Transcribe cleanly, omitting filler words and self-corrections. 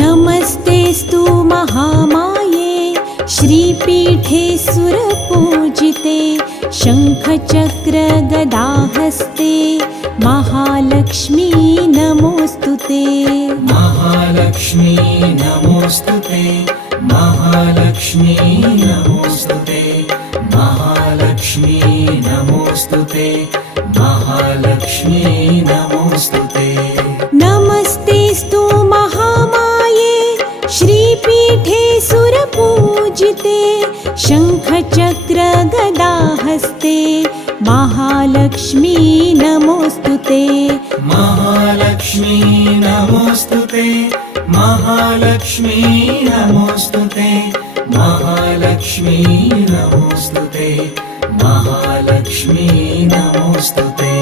नमस्तेस्तु महामाये श्रीपीठे सुरपूजिते शङ्खचक्रगदाहस्ते महालक्ष्मी नमोऽस्तुते। महालक्ष्मी नमोऽस्तुते, महालक्ष्मी नमोऽस्तुते, महालक्ष्मी नमोऽस्तुते, महालक्ष्मी नमोऽस्तुते। नमस्तेस्तु महामाये श्रीपीठे सुरपूजिते शङ्खचक्रगदाहस्ते महालक्ष्मी नमोऽस्तुते। महालक्ष्मी नमोऽस्तुते, महालक्ष्मी नमोऽस्तुते, महालक्ष्मी नमोऽस्तुते, महालक्ष्मी नमोऽस्तुते।